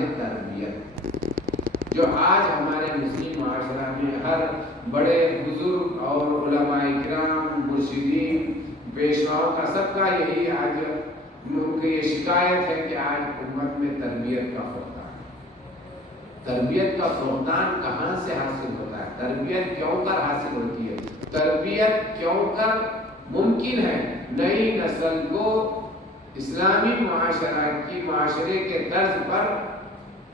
ہے تربیت، جو آج ہمارے مسلم معاشرہ میں ہر بڑے بزرگ اور علماء کرام، مرشدین، پیشواؤں کا سب کا یہی آج ان کی یہ شکایت ہے کہ آج امت میں تربیت کا فقدان ہے۔ تربیت کا فقدان کہاں سے حاصل ہوتا ہے؟ تربیت کیوں کر حاصل ہوتی ہے؟ تربیت کیوں کر ممکن ہے؟ نئی نسل کو اسلامی معاشرے کے طرز پر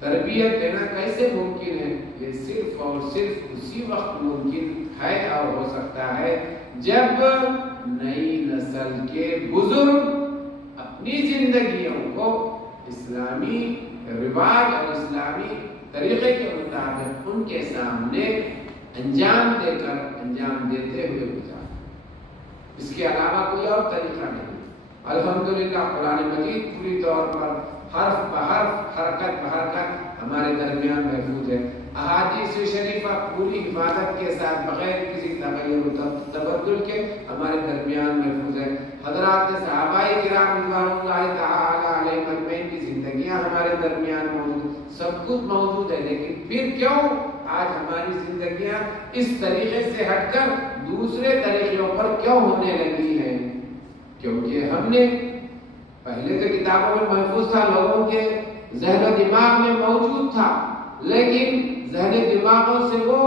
تربیت دینا کیسے ممکن ہے؟ یہ صرف اور صرف اسی وقت ممکن ہے اور ہو سکتا ہے جب نئی نسل کے بزرگ اپنی زندگیوں کو اسلامی رواج اور اسلامی طریقے کے مطابق ان کے سامنے انجام دیتے ہوئے گزاریں۔ اس کے علاوہ کوئی اور طریقہ نہیں۔ الحمدللہ قرآن مجید پوری طور پر حرف بحرف، حرکت بحرکت ہمارے درمیان محفوظ ہے۔ احادیث شریفہ پوری حفاظت کے ساتھ بغیر کسی تغیر و تبدل کے ہمارے درمیان محفوظ ہے۔ حضرات صحابہ کرام رضوان اللہ تعالی علیہم اجمعین کی زندگیاں ہمارے درمیان موجود، سب کچھ موجود ہے، لیکن پھر کیوں آج ہماری زندگیاں اس طریقے سے ہٹ کر دوسرے طریقوں پر کیوں ہونے لگی ہیں؟ کیونکہ ہم نے پہلے تو کتابوں میں محفوظ تھا، لوگوں کے ذہن و دماغ میں موجود تھا، لیکن ذہن دماغوں سے وہ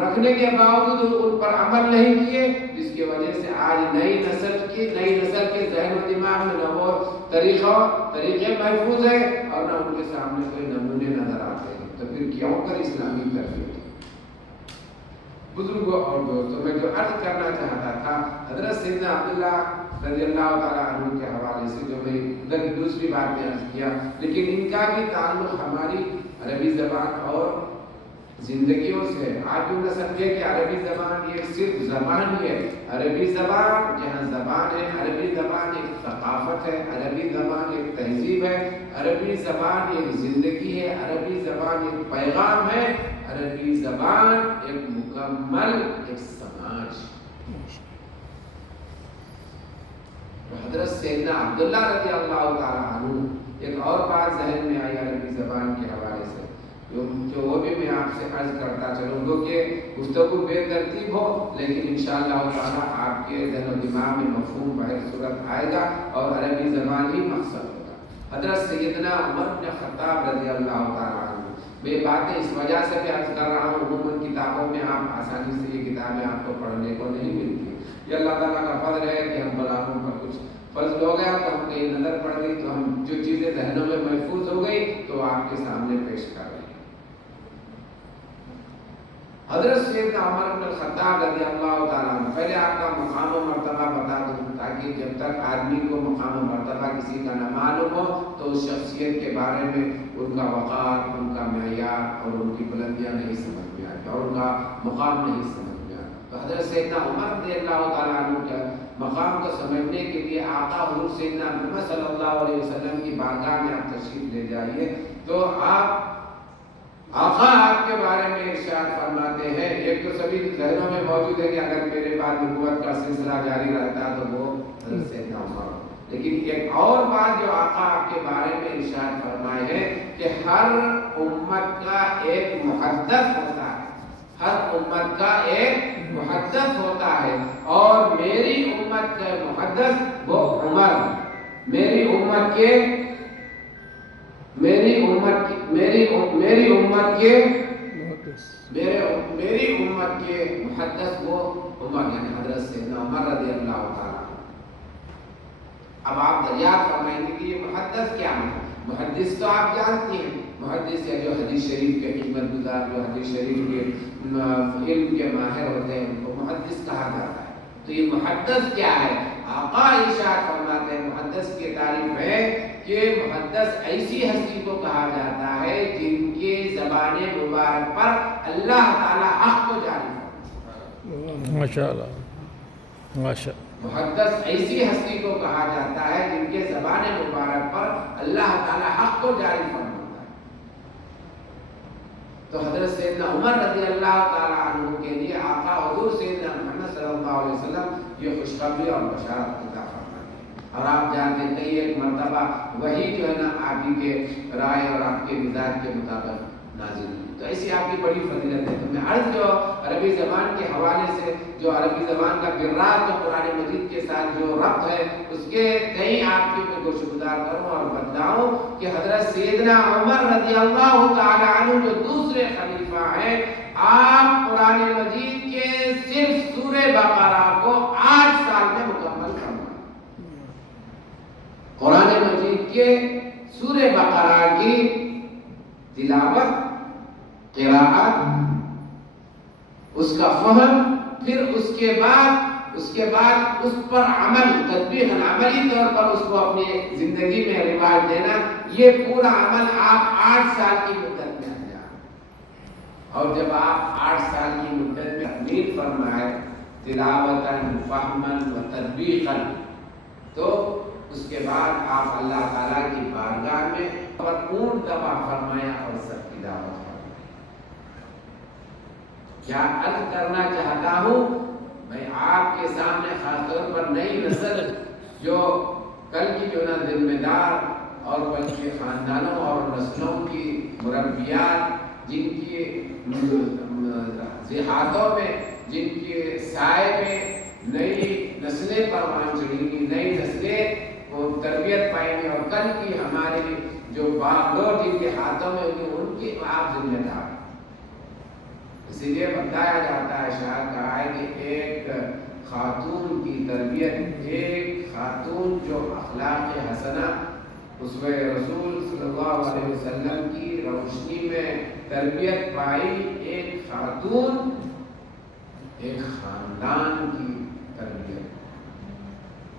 رکھنے کے باوجود ان پر عمل نہیں کیے، جس کی وجہ سے آج نئی نسل کے ذہن و دماغ میں نہ وہ طریقے محفوظ ہیں اور نہ ان کے سامنے کوئی نمونے نظر آتے ہیں۔ تو پھر کیوں کر اسلامی تربیت؟ بزرگوں اور دوستوں، میں جو عرض کرنا چاہتا تھا، حضرت سیدنا عبداللہ رضی اللہ تعالیٰ عنہ کے حوالے سے جو میں دوسری بات نے عرض کیا، لیکن ان کا بھی تعلق ہماری عربی زبان اور زندگیوں سے ہے۔ آج جو نہ سمجھے کہ عربی زبان یہ صرف زبان ہی ہے۔ عربی زبان جہاں زبان ہے، عربی زبان ایک ثقافت ہے، عربی زبان ایک تہذیب ہے، عربی زبان ایک زندگی ہے، عربی زبان ایک پیغام ہے، عربی زبان ایک مکمل ایک سماج۔ حضرت سیدنا عبداللہ رضی اللہ تعالیٰ عنہ ایک اور بات ذہن میں آئی عربی زبان کے حوالے سے، جو وہ بھی میں آپ سے عرض کرتا چلوں گا کہ گفتگو بے ترتیب ہو، لیکن انشاءاللہ تعالیٰ آپ کے ذہن و دماغ میں مفہوم بہر صورت آئے گا اور عربی زبان ہی مقصد ہوگا۔ حضرت سیدنا عمر بن خطاب رضی اللہ تعالیٰ عنہ، میں باتیں اس وجہ سے بھی عرض کر رہا ہوں، عموماً کتابوں میں آپ آسانی سے یہ کتابیں آپ کو پڑھنے کو نہیں ملتی۔ یہ اللہ تعالیٰ کا فضل ہے کہ ہم غلاموں پر کچھ فضل ہو گیا تو ہم کہیں نظر پڑ گئی، تو ہم جو چیزیں ذہنوں میں محفوظ ہو گئی تو آپ کے سامنے پیش کر رہے ہیں۔ حضرت سیدنا عمر بن الخطاب رضی اللہ تعالیٰ عنہ، پہلے آپ کا مقام و مرتبہ بتا دوں تاکہ جب تک آدمی کو مقام و مرتبہ کسی کا نہ معلوم ہو تو اس شخصیت کے بارے میں ان کا وقار، ان کا معیار اور ان کی بلندیاں نہیں سمجھ میں آتی اور ان کا مقام نہیں سمجھ میں آتا۔ تو حضرت سیدنا عمر رضی اللہ تعالیٰ عنہ کے مقام کو سمجھنے کے لیے آقا حضور سیدنا محمد صلی اللہ علیہ وسلم کی بارگاہ میں آپ تشریف لے جائیے تو آقا آپ کے بارے میں ارشاد فرماتے ہیں۔ ایک تو سبھی ذہنوں میں موجود ہے کہ اگر میرے بعد نبوت کا سلسلہ جاری رہتا تو وہ حضرت سیدنا عمر، لیکن ایک اور بات جو آقا آپ کے بارے میں ارشاد فرمائے ہیں کہ ہر امت کا ایک محدث ہوتا ہے، ہر امت کا ایک محدث ہوتا ہے اور میری امت کا محدث وہ عمر، میری امت کے محدث وہ عمر، یعنی حضرت سیدنا عمر رضی اللہ تعالیٰ۔ اب آپ دریافت فرمائیں گے کہ یہ محدث کیا ہے؟ محدث تو آپ جانتی ہیں، محدث ہے جو حدیث شریف کے خدمت گزار، جو حدیث شریف کے علم کے ماہر ہوتے ہیں، ان کو محدث کہا جاتا ہے۔ تو یہ محدث کیا ہے؟ آقا ارشاد فرماتے ہیں محدث کی تعریف ہے کہ محدث ایسی ہستی کو کہا جاتا ہے جن کے زبان مبارک پر اللہ تعالیٰ حق کو جاری فرماتا ہے۔ ماشاءاللہ ماشاءاللہ۔ محدث ایسی ہستی کو کہا جاتا ہے جن کے زبان مبارک پر اللہ تعالیٰ حق کو جاری فرماتا ہے۔ تو حضرت سیدنا عمر رضی اللہ تعالیٰ عنہ کے لیے آقا حضور سیدنا محمد صلی اللہ علیہ وسلم یہ خوشخبری اور بشارت عطا فرماتے ہیں۔ اور آپ جانتے ہیں کئی ایک مرتبہ وہی جو ہے نا آپ ہی کے رائے اور آپ کے مزاج کے مطابق نازل ہوئی۔ تو ایسی آپ کی بڑی فضیلت ہے۔ تو میں عرض جو عربی زبان کے حوالے سے جو عربی زبان کا برات جو قرآن مجید کے ساتھ جو ربط ہے اس کے کئی آپ کی میں گوشگزار کروں اور بتلاؤں کہ حضرت سیدنا عمر رضی اللہ تعالی عنہ جو دوسرے خلیفہ ہیں، آپ قرآن مجید کے صرف سورہ بقرہ کو 8 سال میں مکمل فرمائے۔ قرآن مجید کے سورہ بقرہ کی تلاوت، قراءت، اس کا فہم، پھر اس کے بعد اس پر عمل، تطبیق عملی طور پر اس کو اپنی زندگی میں رواج دینا، یہ پورا عمل آپ 8 سال کی مدت میں آیا۔ اور جب آپ 8 سال کی مدت میں تکمیل فرمائے تلاوتاً، فہماً و تطبیقاً، تو اس کے بعد آپ اللہ تعالیٰ کی بارگاہ میں اونٹ دبا فرمایا اور سب کی دعوت فرمائی۔ کیا عرض کرنا چاہتا ہوں، میں آپ کے سامنے خاص طور پر نئی نسل جو کل کی جو نا ذمہ دار اور بلکہ خاندانوں اور نسلوں کی مربیات، جن کی دیہاتوں میں، جن کے سائے میں نئی نسلیں پروان چڑھیں گی، نئی نسلیں وہ تربیت پائیں گے، اور کل کی ہماری جو باغ جن کے ہاتھوں میں ہوگی ان کی آپ ذمہ دار۔ اسی لیے بتایا جاتا ہے، شاید کہا ہے کہ ایک خاتون کی تربیت، ایک خاتون جو اخلاق حسنہ اسوہ رسول صلی اللہ علیہ وسلم کی روشنی میں تربیت پائی، ایک خاتون ایک خاندان کی تربیت،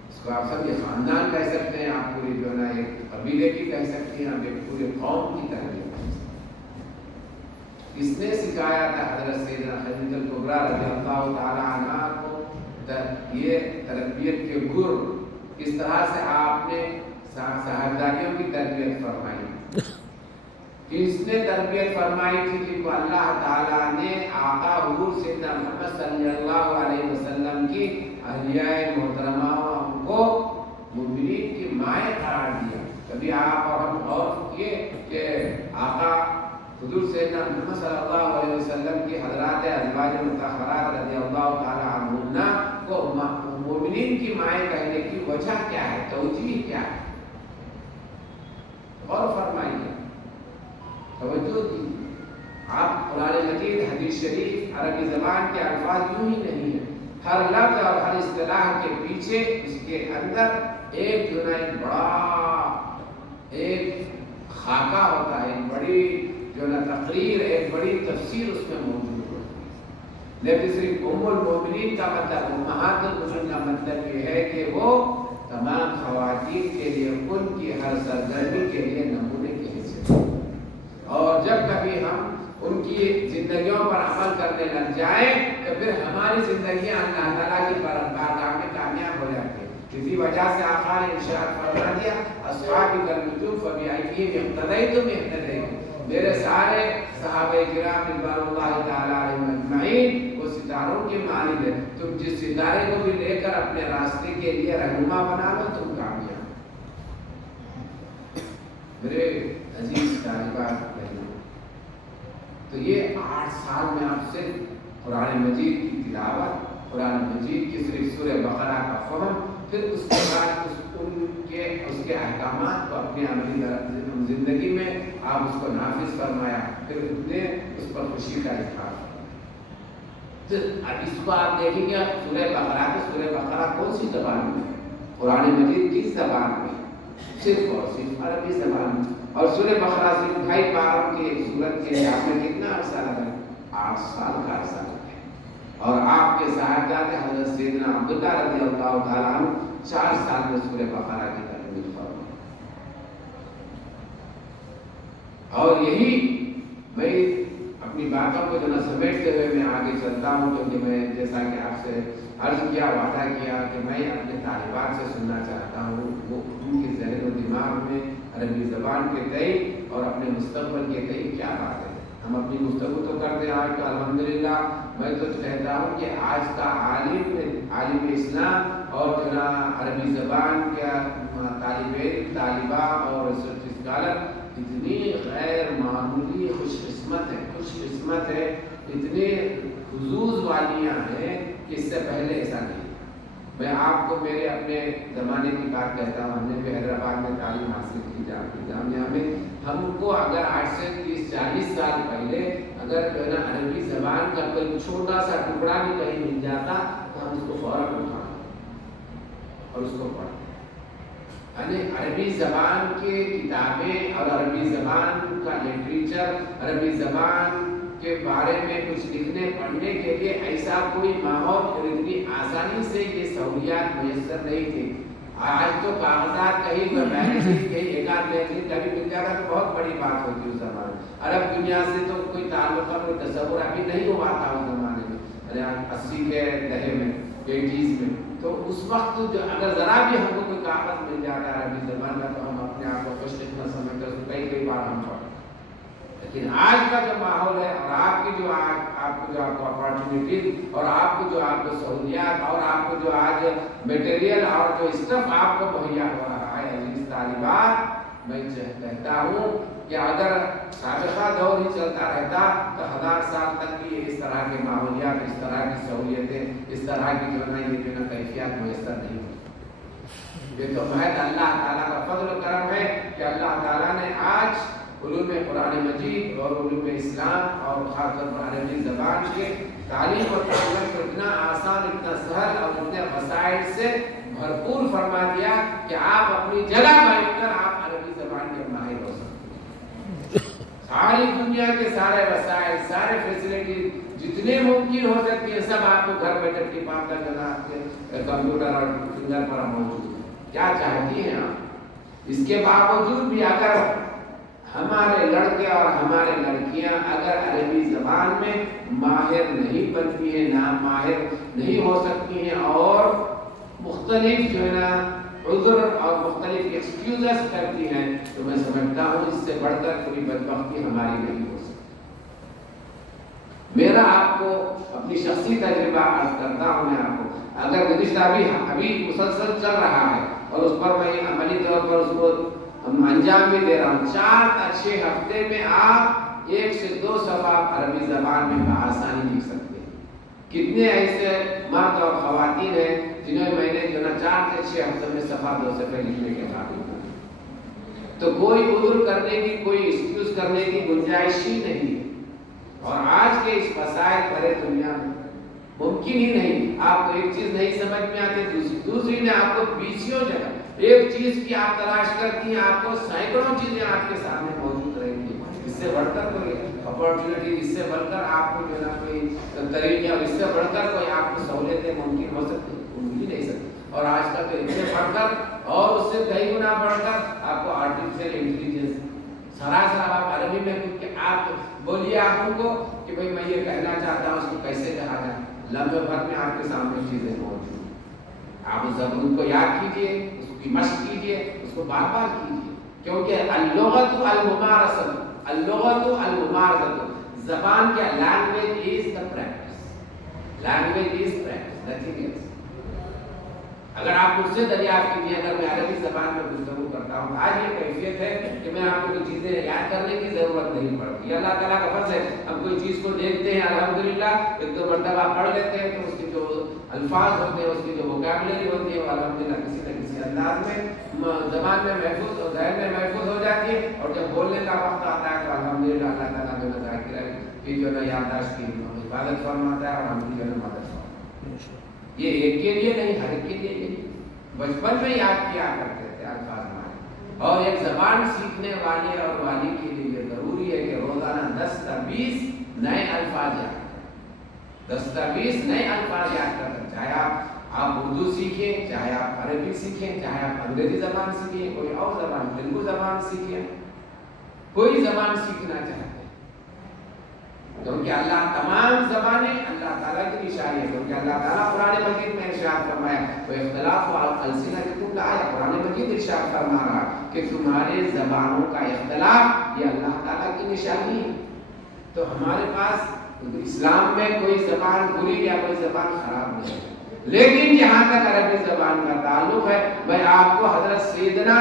اس کو آپ سب یہ خاندان کہہ سکتے ہیں، آپ پوری جو ہے نا ایک قبیلے کی کہہ سکتے ہیں، آپ ایک پورے قوم کی تربیت۔ اس نے سکھایا تھا حضرت سیدنا خدیجہ کبریٰ رضی اللہ تعالی عنہا کو یہ تربیت کے گر، کس طرح سے آپ نے صاحبزادیوں کی تربیت فرمائی۔ اس نے تربیت فرمائی تھی جن کو اللہ تعالیٰ نے آقا حضور سیدنا محمد صلی اللہ علیہ وسلم کی اہلیہ محترمہ کو مومنین کی مائیں قرار دیا۔ کبھی آپ اور ہم غور کیے کہ آقا حضور سیدنا محمد صلی اللہ علیہ وسلم کی حضرات ازواج مطہرات رضی اللہ تعالی عنہن کو مومنین کی مائیں کہنے کی وجہ کیا ہے، توجیہ کیا ہے؟ غور فرمائیے، توجہ دیجیے۔ آپ قرآن مجید، حدیث شریف، عربی زبان کے الفاظ یوں ہی نہیں ہیں، ہر لفظ اور ہر اصطلاح کے پیچھے اس کے اندر ایک جو نا ایک بڑا ایک خاکہ ہوتا ہے، ایک بڑی جو نا تقریر، ایک بڑی تفسیر اس میں موجود ہوتی ہے۔ لیکن صرف ام المومنین کا مطلب، امہات المومنین کا مطلب یہ ہے کہ وہ تمام خواتین کے لیے، ان کی ہر سرگرمی کے لیے نمونے کی حیثیت ہے۔ اور جب کبھی ہم ان کی زندگیوں پر عمل کرنے لگ جائیں تو پھر ہماری زندگیاں اللہ تعالیٰ کی بارگاہ میں کامیاب ہو جاتی ہیں۔ اسی وجہ سے آقا نے ارشاد فرما دیا، اصحابی کالنجوم فبأیہم اقتدیتم اہتدیتم، میرے سارے صحابہ کرام رضوان اللہ تعالیٰ علیہم اجمعین وہ ستاروں کے مانند ہیں، تم جس ستارے کو بھی لے کر اپنے راستے کے لیے رہنما بنا لو تم کامیاب۔ میرے عزیز طالبات بہنوں، تو یہ 8 سال میں آپ سے قرآن مجید کی تلاوت، قرآن مجید کی صرف سورہ بقرہ کا فہم، پھر اس کے بعد اس کے احکامات کو اپنی عملی زندگی میں آپ اس کو نافذ فرمایا، پھر اس نے اس پر خوشی کا اظہار۔ تو اب اس کو آپ دیکھیں گے سورہ بقرہ، تو سورہ بقرہ کون سی زبان میں ہے؟ قرآن مجید کس زبان میں؟ صرف اور صرف عربی زبان میں۔ اور سورہ بقرہ صرف 2.5 پاروں کی ایک سورت کے آپ میں کتنا عرصہ لگا؟ 8 سال کا عرصہ لگا۔ اور آپ کے صاحبزادے حضرت سیدنا عبداللہ رضی اللہ تعالیٰ عنہ 4 سال میں سورہ بقرہ کی تکمیل فرمائی۔ اور یہی میں اپنی باتوں کو جو نہ سمیٹتے ہوئے میں آگے چلتا ہوں، کیونکہ میں جیسا کہ آپ سے عرض کیا، وعدہ کیا کہ میں اپنے طالبات سے سننا چاہتا ہوں وہ ان کے ذہن و دماغ میں عربی زبان کے تئیں اور اپنے مستقبل کے تئیں کیا بات ہے۔ ہم اپنی گفتگو تو کرتے ہیں، آج تو الحمدللہ میں تو کہتا ہوں کہ آج کا عالم اسلام اور جو نا عربی زبان کا طالب علم طالبہ اور ریسرچ اسکالر اتنی غیر معمولی خوش قسمت ہے اتنے حظوظ والیاں ہیں کہ اس سے پہلے ایسا نہیں. میں آپ کو میرے اپنے زمانے کی بات کہتا ہوں. ہم نے بھی حیدرآباد میں تعلیم حاصل کی جامعہ میں. ہم کو اگر آج سے 30-40 سال پہلے اگر جو ہے نا عربی زبان کا کوئی چھوٹا سا ٹکڑا بھی کہیں مل جاتا تو ہم اس کو فوراً اٹھاتے اور اس کو پڑھتے. یعنی عربی زبان کے کتابیں اور عربی زبان کا لٹریچر، عربی زبان کے بارے میں کچھ لکھنے پڑھنے کے لیے ایسا کوئی ماحول اور اتنی آسانی سے یہ سہولیات میسر نہیں تھی. آج تو کاغذات کہیں کہیں ایک آدھ میگزین کبھی مل جاتا تو بہت بڑی بات ہوتی ہے اس زمانے میں. عرب دنیا سے تو کوئی تعلق کوئی تصور ابھی نہیں ہوا تھا اس زمانے میں 80 کے دہے میں 80s میں. تو اس وقت جو اگر ذرا بھی ہم کو کوئی کاغذ مل جاتا ہے عربی زبان کا تو ہم اپنے آپ کو خوش قسمت سمجھتے ہیں. اس کو کئی بار ہم پڑھتے. لیکن آج کا جو ماحول ہے اور آپ کی جو آپ کو جو آپ کو اپارچونیٹیز اور آپ کو جو آپ کو سہولیات اور آپ کو جو آج میٹیریل اور جو اسٹف آپ کو مہیا ہو رہا ہے عزیز طالبات، میں کہتا ہوں کہ اگر سابقہ دور ہی چلتا رہتا تو 1000 سال تک بھی اس طرح کے ماحولیات، اس طرح کی سہولیتیں، اس طرح کی جو ہے یہ جو ہے کیفیات میسر نہیں ہوتی. یہ تو محض اللہ تعالیٰ کا فضل و کرم ہے کہ اللہ تعالیٰ نے آج علوم قرآن مجید اور علوم اسلام اور خاص طور پر عربی زبان کے تعلیم اور تعلق کو اتنا آسان، اتنا سہل اور اتنے وسائل سے بھرپور فرما دیا کہ آپ اپنی جگہ بیٹھ کر آپ عربی زبان کے ماہر ہو سکتے ہیں. ساری دنیا کے سارے وسائل، سارے فیسلٹی جتنے ممکن ہو سکتی ہیں سب آپ کو گھر بیٹھے کے پاس کا جناب کے کمپیوٹر اور فنگر پر موجود ہے. کیا چاہتی ہیں آپ؟ اس کے باوجود بھی اگر ہمارے لڑکے اور ہمارے لڑکیاں اگر عربی زبان میں ماہر نہیں بنتی ہیں، ماہر نہیں ہو سکتی ہیں اور مختلف جو ہے نا عذر اور مختلف ایکسکیوزز کرتی ہیں تو میں سمجھتا ہوں اس سے بڑھ کر کوئی بدبختی ہماری نہیں ہو سکتی. میرا آپ کو اپنی شخصی تجربہ عرض کرتا ہوں. میں آپ کو اگر گزشتہ ابھی مسلسل چل رہا ہے اور اس پر میں عملی طور پر اس کو انجام بھی دے رہا ہوں. 4 یا 6 ہفتے میں آپ 1 سے 2 صفحہ عربی زبان میں بآسانی لکھ سکتے ہیں. کتنے ایسے مرد اور خواتین ہیں جنہوں میں نے جو نا 4 سے 6 ہفتے میں صفحہ 2 صفحے لکھنے کے قابل ہوں. تو کوئی عذر کرنے کی، کوئی ایکسکیوز کرنے کی گنجائش ہی نہیں ہے. اور آج کے اس وسائل بھرے دنیا میں ممکن ہی نہیں. آپ کو ایک چیز نہیں سمجھ میں آتی، دوسری نے آپ کو 20 جگہ ایک چیز کی آپ تلاش کرتی ہیں، آپ کو سینکڑوں چیزیں آپ کے سامنے موجود رہیں گی. اس سے بڑھ کر کوئی اپارچونیٹی، اس سے بڑھ کر آپ کو جو ہے نا کوئی طریقہ اور اس سے بڑھ کر کوئی آپ کو سہولتیں ممکن ہو سکتی ہی نہیں سکتی. اور آج کل تو اس سے بڑھ کر اور اس سے کئی گنا بڑھ کر آپ کو آرٹیفیشل انٹیلیجنس سراسر آپ عربی میں کہ آپ بولیے آپ ان کو کہ بھئی میں یہ کہنا چاہتا ہوں اس کو کیسے کہا جائے. لمحے بھر میں آپ کے سامنے چیزیں موجود ہیں. آپ اس زبان کو یاد کیجئے، اس کی مشق کیجئے، اس کو بار بار کیجئے. کیونکہ اللغت الممارسۃ، اللغت الممارسۃ، زبان کا language is the practice. Language is practice, nothing else. اگر آپ مجھ سے دریافت کیجیے، اگر میں عربی زبان میں گفتگو کرتا ہوں، آج یہ کیفیت ہے کہ میں آپ کو کوئی چیزیں یاد کرنے کی ضرورت نہیں پڑتی. یہ اللہ تعالیٰ کا فضل ہے. ہم کوئی چیز کو دیکھتے ہیں الحمدللہ 1-2 مرتبہ پڑھ لیتے ہیں تو اس کے جو الفاظ ہوتے ہیں، اس کی جو ووکیبلری ہوتی ہے وہ الحمدللہ کسی نہ کسی انداز میں زبان میں محفوظ اور ذہن میں محفوظ ہو جاتی ہے. اور جب بولنے کا وقت آتا ہے تو الحمدللہ اللہ تعالیٰ جو ہے ذاکرہ کی جو ہے یادداشت کی حفاظت فرماتا ہے اور ہم کی جو ہے مدد فرماتا ہے. یہ ایک کے لیے نہیں، ہر ایک کے لیے نہیں. بچپن میں یاد کیا کرتے تھے الفاظ ہمارے. اور ایک زبان سیکھنے والے اور والی کے لیے یہ ضروری ہے کہ روزانہ 10 تا 20 نئے الفاظ یاد کریں. 10 تا 20 نئے الفاظ یاد کریں. چاہے آپ اردو سیکھیں، چاہے آپ عربی سیکھیں، چاہے آپ انگریزی زبان سیکھیں، کوئی اور زبان تیلگو زبان سیکھیں، کوئی زبان سیکھنا چاہتے ہیں. کیونکہ اللہ تمام زبانیں اللہ تعالیٰ کی نشانی ہے. کیونکہ اللہ تعالیٰ قرآن مجید میں ارشاد فرمایا وہ اختلاف السنتکم آیا. قرآن مجید ارشاد فرما رہا کہ تمہارے زبانوں کا اختلاف یہ اللہ تعالیٰ کی نشانی ہے. تو ہمارے پاس اسلام میں کوئی زبان بری یا کوئی زبان خراب نہیں ہے. لیکن جہاں تک عربی زبان کا تعلق ہے میں آپ کو حضرت سیدنا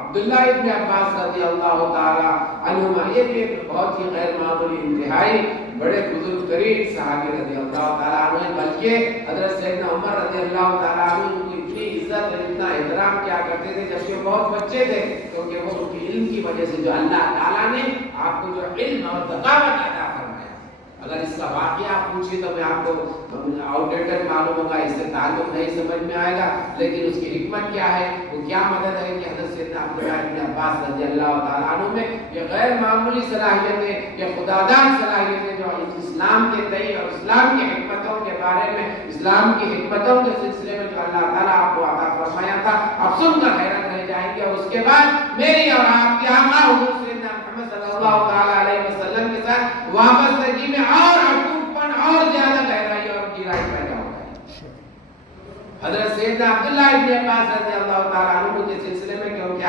عبداللہ ابن عباس رضی اللہ تعالی عنہما، یہ بھی ایک بہت ہی غیر معمولی انتہائی بڑے بزرگ ترین صحابی رضی اللہ تعالیٰ عنہ، بلکہ حضرت سیدنا عمر رضی اللہ تعالیٰ عنہ ان کو اتنی عزت اور اتنا احترام کیا کرتے تھے جبکہ وہ بہت بچے تھے، کیونکہ وہ ان کے علم کی وجہ سے جو اللہ تعالیٰ نے آپ کو جو علم اور ذکاوت عطا فرمایا۔ اگر اس کا واقعہ آپ پوچھیں تو میں آپ کو آؤٹ ڈیٹڈ معلوم ہوگا، اس سے تعلق نہیں سمجھ میں آئے گا، لیکن اس کی حکمت کیا ہے، وہ کیا مدد ہے کہ حضرت سیدنا عبداللہ ابن عباس رضی اللہ تعالیٰ عنہ میں یہ غیر معمولی صلاحیتیں، یہ خداداد صلاحیتیں جو اسلام کے تئیں اور اسلام کی حکمتوں کے بارے میں، اسلام کی حکمتوں کے سلسلے میں جو اللہ تعالیٰ آپ کو عطا فرمایا تھا، آپ سن کر حیرت رہ جائیں گے۔ اور اس کے بعد میری اور آپ کے آقا حضور سیدنا محمد صلی اللہ تعالیٰ علیہ وسلم کے ساتھ وابستگی میں اور اٹوٹ پن اور زیادہ گہرائی اور گہرائی پیدا ہوتا ہے۔ حضرت سیدنا عبداللہ ابن عباس رضی اللہ تعالیٰ عنہ کے سلسلے میں، کیونکہ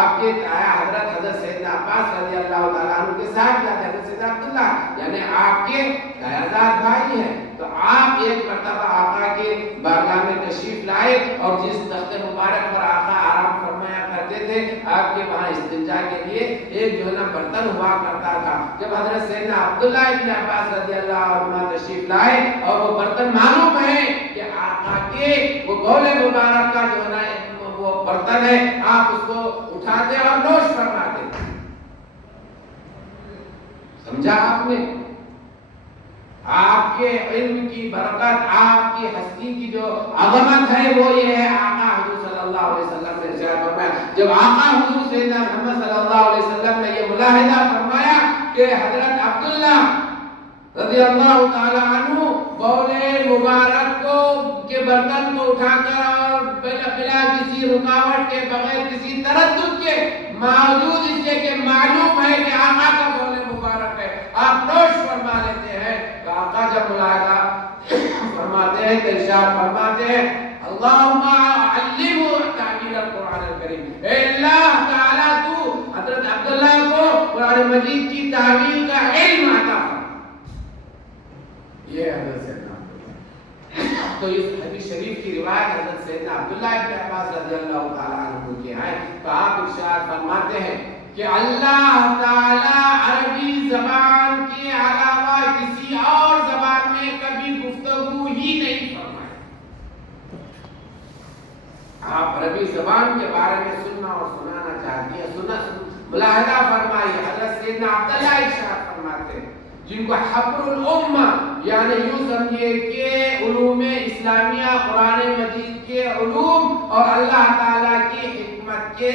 آپ کے حضرت سیدنا عباس رضی اللہ تعالیٰ عنہ کے ساتھ حضرت سیدنا عبداللہ یعنی آپ کے عزیز بھائی ہیں، تو آپ ایک مرتبہ آقا کے بارگاہ میں تشریف لائے اور جس تخت مبارک پر آقا آرام فرمایا کرتے تھے، آپ کے وہاں استنجا کے لیے ایک جو ہے نا برتن ہوا کرتا تھا۔ جب حضرت سیدنا عبداللہ ابن عباس رضی اللہ عنہ تشریف لائے اور وہ برتن معلوم ہے کہ آقا کے وہ بول مبارک کا جو ہے نا وہ برتن ہے، آپ اس کو اٹھاتے اور نوش فرماتے۔ سمجھا آپ نے؟ آپ کے علم کی برکت، آپ کی ہستی کی جو عظمت ہے وہ یہ ہے، آقا حضور صلی اللہ علیہ وسلم نے ارشاد فرمایا، جب آقا حضور سیدنا محمد صلی اللہ علیہ وسلم نے یہ ملاحظہ فرمایا کہ حضرت عبداللہ رضی اللہ تعالی عنہ بول مبارک کو کے برتن کو اٹھا کر اور بلا کسی رکاوٹ کے، بغیر کسی تردد کے، موجود اس کے کہ معلوم ہے کہ آقا کا بول مبارک ہے، آپ نوش فرما لیتے ہیں، تو آقا جب ملاحظہ فرماتے ہیں تو ارشاد فرماتے ہیں، اللہم علمہ تعبیر القرآن الکریم، اے اللہ تعالیٰ تو حضرت عبداللہ کو قرآن مجید کی تعبیر کا علم عطا فرما۔ یہ حضرت سیدنا عبداللہ، تو اس حدیث شریف کی روایت حضرت سیدنا عبداللہ ابن عباس رضی اللہ تعالیٰ عنہ کے ہیں، تو آپ ارشاد فرماتے ہیں کہ اللہ تعالیٰ عربی زبان کے علاوہ کسی اور زبان میں کبھی گفتگو ہی نہیں فرمائے۔ آپ عربی زبان کے بارے میں سننا اور سنانا چاہتی ہیں، ملاحظہ فرمائیے، حضرت سیدنا عبداللہ ارشاد فرماتے ہیں جن کو حبر الامہ یعنی یوں سمجھیے کہ علوم اسلامیہ، قرآن مجید کے علوم اور اللہ تعالیٰ کی حکمت کے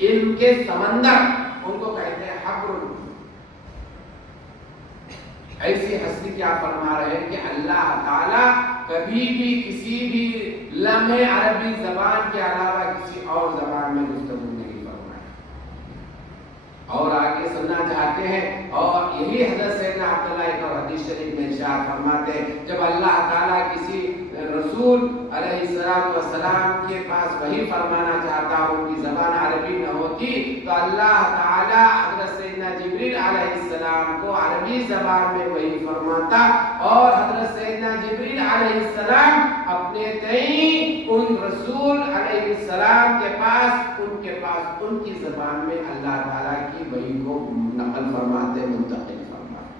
علم کے سمندر، ان کو کہتے ہیں حبر الامہ۔ ایسی ہستی کیا فرما رہے ہیں کہ اللہ تعالیٰ کبھی بھی کسی بھی لمحے عربی زبان کے علاوہ کسی اور زبان میں گفتگو نہیں فرمائے، اور آگے سننا چاہتے ہیں۔ اور یہی حضرت سیدنا عبداللہ ایک اور حدیث شریف میں ارشاد فرماتے ہیں، جب اللہ تعالیٰ کسی رسول علیہ السلام کے پاس وحی فرمانا چاہتا ہو، ان کی زبان عربی نہ ہوتی، تو اللہ تعالیٰ حضرت سیدنا جبریل علیہ السلام کو عربی زبان میں وحی فرماتا، اور حضرت سیدنا جبریل علیہ السلام اپنے تئیں ان رسول علیہ السلام کے پاس ان کی زبان میں اللہ تعالیٰ کی وحی کو نقل فرماتے، منتقل فرماتے۔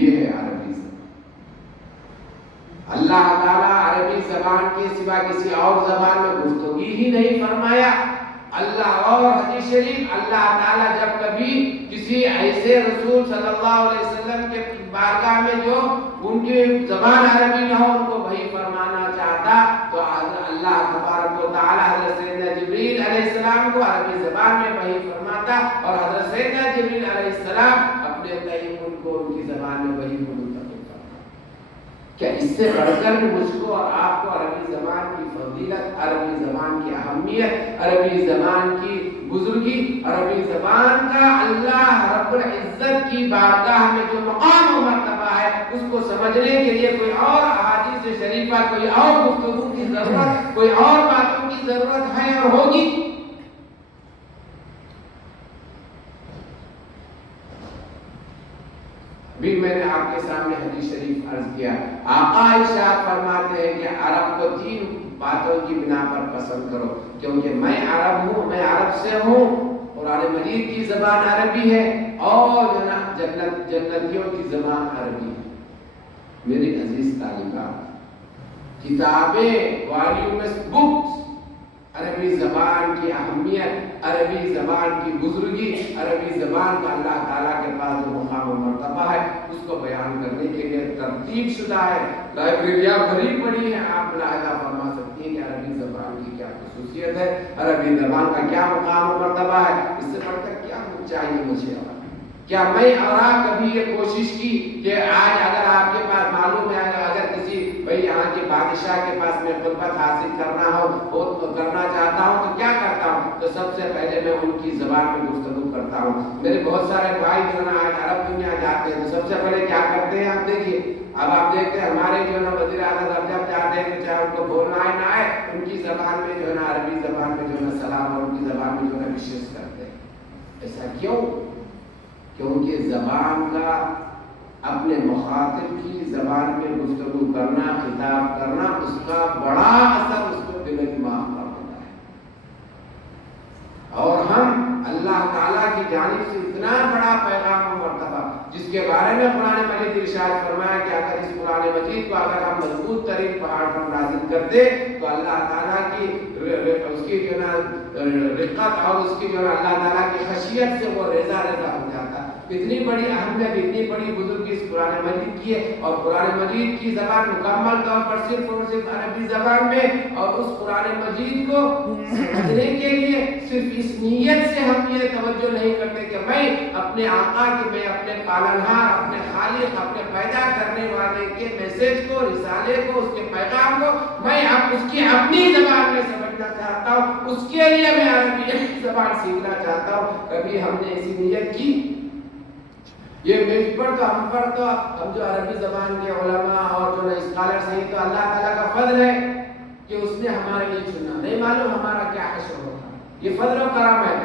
یہ ہے عربی زبان۔ اللہ تعالیٰ عربی زبان کے سوا کسی اور زبان میں گفتگی ہی نہیں فرمایا۔ اللہ اور حدیث شریف، اللہ تعالیٰ جب کبھی کسی ایسے رسول صلی اللہ علیہ وسلم کے بارگاہ میں جو ان کی زبان عربی نہ ہو، ان کو وحی فرمانا چاہتا، تو اللہ تبارک و تعالیٰ حضرت سیدنا جبریل علیہ السلام کو عربی زبان میں وحی فرماتا، اور حضرت سیدنا جبریل علیہ السلام اپنے تئیں ان کو ان کی زبان میں وحی کو منتقل کرتا۔ کیا اس سے بڑھ کر مجھ کو اور آپ کو عربی زبان کی فضیلت، عربی زبان کی اہمیت، عربی زبان کی بزرگی، عربی زبان کا اللہ رب العزت کی بارگاہ میں جو مقام و مرتبہ ہے، اس کو سمجھنے کے لیے کوئی اور احادیث شریفہ، کوئی اور گفتگو کی ضرورت، کوئی اور باتوں کی ضرورت ہے اور ہوگی؟ بھی میں نے آپ کے سامنے حدیث شریف عرض کیا. آقا ارشاد فرماتے ہیں کہ عرب کو 3 باتوں کی بنا پر پسند کرو، کیونکہ میں عرب ہوں، میں عرب سے ہوں، قرآن مجید کی زبان عربی ہے اور جنتیوں کی زبان عربی ہے. میری عزیز طالبات، کتابیں، والیومز، بکس، عربی زبان کی اہمیت، عربی زبان کی بزرگی، عربی زبان کا اللہ تعالیٰ کے پاس جو مقام و مرتبہ ہے اس کو بیان کرنے کے لیے ترتیب شدہ ہے. لائبریریاں بھری پڑی ہیں، آپ ملاحظہ فرما سکتی ہیں کہ عربی زبان کی کیا خصوصیت ہے، عربی زبان کا کیا مقام و مرتبہ ہے. اس سے بڑھ کر کیا چاہیے مجھے؟ کیا میں اور آپ کبھی یہ کوشش کی کہ آج اگر آپ کے پاس معلوم ہے اگر کسی بھئی یہاں کے بادشاہ کے پاس میں خلوت حاصل کرنا ہو اور کرنا چاہتا ہوں تو کیا کرتا ہوں؟ تو سب سے پہلے میں ان کی زبان میں گفتگو کرتا ہوں. میرے بہت سارے بھائی جو نا آج عرب دنیا جاتے ہیں تو سب سے پہلے کیا کرتے ہیں؟ آپ دیکھیے، اب آپ دیکھتے ہیں ہمارے جو نا وزیر اعظم جب جاتے ہیں تو چاہے ان کو بولنا ہے نہ آئے، ان کی زبان میں جو ہے نا عربی زبان میں جو ہے سلام اور ان کی زبان میں جو ہے وشیز کرتے ہیں. ایسا کیوں؟ کیونکہ زبان کا اپنے مخاطب کی زبان میں گفتگو کرنا، خطاب کرنا، اس کا بڑا اثر اس کو دل و دماغ پر ہوتا ہے. اور ہم اللہ تعالیٰ کی جانب سے اتنا بڑا پیغام و مرتبہ جس کے بارے میں قرآن مجید ارشاد فرمایا کہ اگر اس قرآن مجید کو اگر ہم مضبوط ترین پہاڑ پر نازل کرتے تو اللہ تعالیٰ کی اس کی جو نا رقت اور اس کی جو نا اللہ تعالیٰ کی خشیت سے وہ ریزہ ریزہ ہو جاتا. اتنی بڑی اہمیت، اتنی بڑی بزرگی اس قرآن مجید کی ہے، اور قرآن مجید کی زبان مکمل طور پر صرف اور صرف عربی زبان میں، اور اس قرآن مجید کو سمجھنے کے لیے صرف اس نیت سے ہم یہ توجہ نہیں کرتے کہ میں اپنے آقا کے، میں اپنے پالنہار، اپنے خالق، اپنے پیدا کرنے والے کے میسج کو، رسالے کو، اس کے پیغام کو میں اب اس کی اپنی زبان میں سمجھنا چاہتا ہوں، اس کے لیے میں عربی زبان سیکھنا چاہتا ہوں. کبھی ہم نے ایسی نیت کی؟ یہ میز پر تو ہم جو عربی زبان کے علماء اور جو اسکالرز ہیں تو اللہ تعالیٰ کا فضل ہے کہ اس نے ہمارے لیے چنا. نہیں معلوم ہمارا کیا حشر ہوتا، یہ فضل و کرم ہے.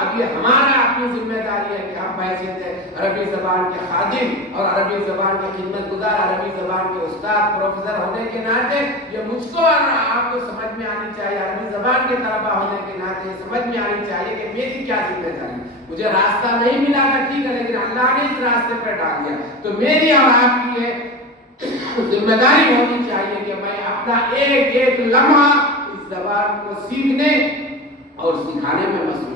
اب یہ ہمارا اپنی ذمہ داری ہے کہ ہم بحیثیت عربی زبان کے خادم اور عربی زبان کے خدمت گزار، عربی زبان کے استاد، پروفیسر ہونے کے ناطے یہ مجھ کو اور آپ کو سمجھ میں آنی چاہیے، عربی زبان کے طلبہ ہونے کے ناطے سمجھ میں آنی چاہیے کہ میری کیا ذمہ داری. مجھے راستہ نہیں ملا تھا ٹھیک ہے، لیکن اللہ نے اس راستے پر ڈال دیا، تو میری اور آپ کی یہ ذمہ داری ہونی چاہیے کہ میں اپنا ایک ایک لمحہ اس زبان کو سیکھنے اور سکھانے میں مصروف ہوں.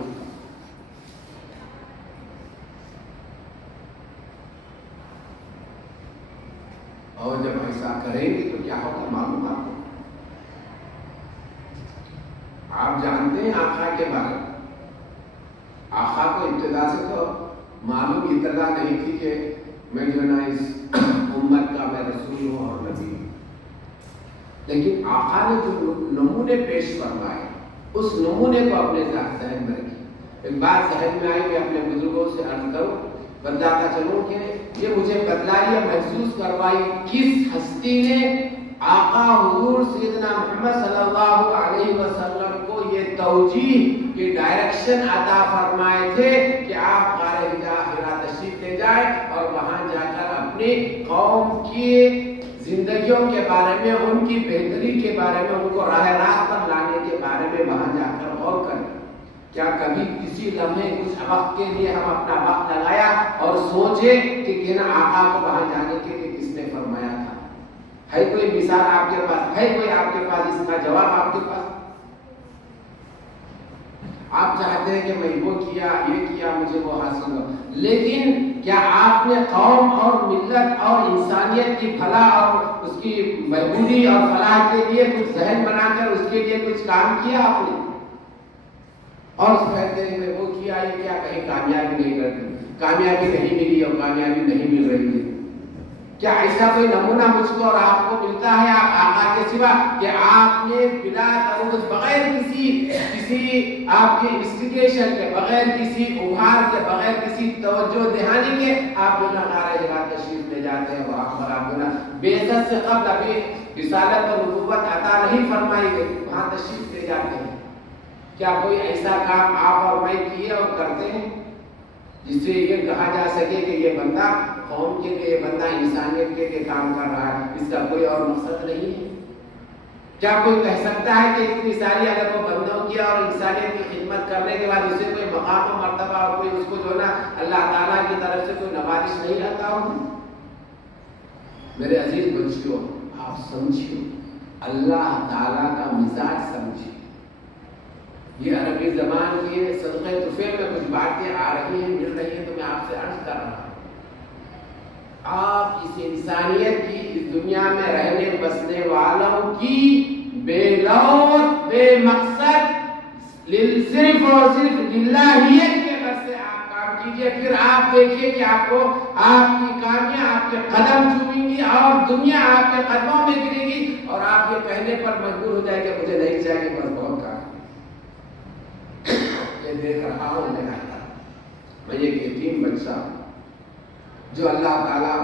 اور جب ایسا کریں گے تو کیا ہوگا معلوم آپ کو؟ آپ جانتے ہیں آقا کے بارے میں، آقا کو ابتدا سے تو معلوم اطلاع نہیں تھی کہ میں جو نا اس امت کا میں رسول ہوں اور نبی ہوں، لیکن آقا نے جو نمونے پیش فرمائے اس نمونے کو اپنے ذہن میں رکھی. ایک بات ذہن میں آئی، میں اپنے بزرگوں سے عرض کروں، بتلاتا چلوں کہ یہ مجھے بتلائی یا محسوس کروائی کس ہستی نے آقا حضور سیدنا محمد صلی اللہ علیہ وسلم کو یہ توجیہ، یہ ڈائریکشن عطا فرمائے تھے کہ آپ غار حرا تشریف لے جائیں اور وہاں جا کر اپنی قوم کی زندگیوں کے بارے میں، ان کی بہتری کے بارے میں، ان کو راہ راست پر لانے کے بارے میں وہاں جا کر غور کریں. کیا کبھی کسی لمحے کچھ وقت کے لیے ہم اپنا وقت لگایا اور سوچے کہ نا آقا کو وہاں جانے کے لیے کس نے فرمایا تھا؟ ہے کوئی مثال آپ کے پاس؟ ہے کوئی آپ کے پاس اس کا جواب آپ کے پاس؟ آپ چاہتے ہیں کہ میں وہ کیا، یہ کیا، مجھے وہ حاصل ہو، لیکن کیا آپ نے قوم اور ملت اور انسانیت کی فلاح اور اس کی بہبودی اور فلاح کے لیے کچھ ذہن بنا کر اس کے لیے کچھ کام کیا آپ نے؟ اور اس کہتے ہیں میں وہ کیا، یہ کیا، کہیں کامیابی نہیں کرتے، کامیابی نہیں ملی اور کامیابی نہیں مل رہی ہے. کیا ایسا کوئی نمونہ مجھ کو اور آپ کو ملتا ہے آپ آقا کے سوا کہ آپ نے بلا تردد، بغیر کسی آپ کے انویسٹیگیشن کے، بغیر کسی ابھار کے، بغیر کسی توجہ دہانی کے آپ جو نا غار حرا تشریف لے جاتے ہیں، وہاں پر آپ جو نا بعثت سے قبل ابھی رسالت اور نبوت عطا نہیں فرمائی گئی، وہاں تشریف لے جاتے ہیں. کیا کوئی ایسا کام آپ اور میں کیے اور کرتے ہیں جس سے یہ کہا جا سکے کہ یہ بندہ قوم کے لیے، بندہ انسانیت کے لیے کام کر رہا ہے، اس کا کوئی اور مقصد نہیں ہے؟ کیا کوئی کہہ سکتا ہے کہ اتنی ساری اگر وہ بندوں کی اور انسانیت کی خدمت کرنے کے بعد اسے کوئی مقام و مرتبہ اور کوئی اس کو جو نا اللہ تعالیٰ کی طرف سے کوئی نوازش نہیں رہتا ہو؟ میرے عزیز بچیوں، آپ سمجھیے اللہ تعالیٰ کا مزاج سمجھیے. یہ عربی زبان کی صدقہ طفیل میں کچھ باتیں آ رہی ہیں، مل رہی ہیں، تو میں آپ سے عرض کر رہا ہوں. آپ اس انسانیت کی اس دنیا میں رہنے بسنے والوں کی بے لوث بے مقصد صرف اور صرف للہیت کے غرض سے آپ کام کیجئے. پھر آپ دیکھیے کہ آپ کو آپ کی کامیاں آپ کے قدم چومیں گی اور دنیا آپ کے قدموں میں گرے گی، اور آپ یہ کہنے پر مجبور ہو جائے کہ مجھے نہیں چاہیے، بس بہت کام. یہ دیکھ رہا ہوں میں ایک یتیم بچہ جو اللہ تعالیٰ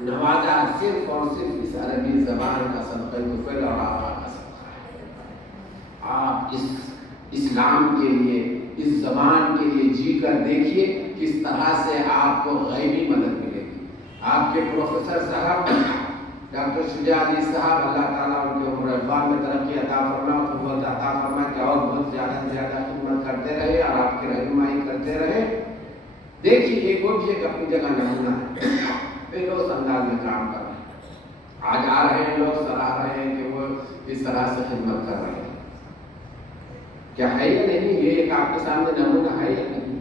نوازا صرف اور صرف اس عربی زبان کا صدقہ طفیل اور آقا کا صدقہ ہے. آپ اس اسلام کے لیے، اس زبان کے لیے جی کر دیکھیے کس طرح سے آپ کو غیبی مدد ملے گی. آپ کے پروفیسر صاحب ڈاکٹر شجاع علی صاحب، اللہ تعالیٰ ان کے عمر اقبال میں ترقی عطا فرما، قوت عطا فرما کہ اور بہت زیادہ سے زیادہ خدمت کرتے رہے اور آپ کی رہنمائی کرتے رہے. دیکھیے ایک وہ بھی ایک اپنی جگہ نمونہ ہے، بے لوث انداز میں کام کر رہے ہیں. آج آ رہے ہیں لوگ سراہ رہے ہیں کہ وہ اس طرح سے خدمت کر رہے ہیں. کیا ہے یا نہیں؟ یہ ایک آپ کے سامنے نمونہ ہے یا نہیں؟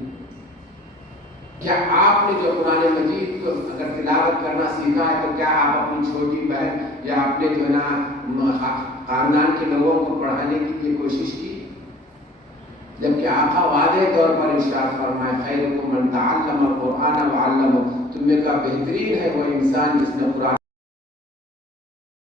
کیا آپ نے جو قرآن مجید کو اگر تلاوت کرنا سیکھا ہے تو کیا آپ اپنی چھوٹی بہن یا اپنے جو نا خاندان کے لوگوں کو پڑھانے کی کوشش کی؟ جبکہ آقا واضح طور پر ارشاد فرمائے خیرکم من تعلم القرآن وعلمہ، تم میں کا بہترین ہے وہ انسان جس نے قرآن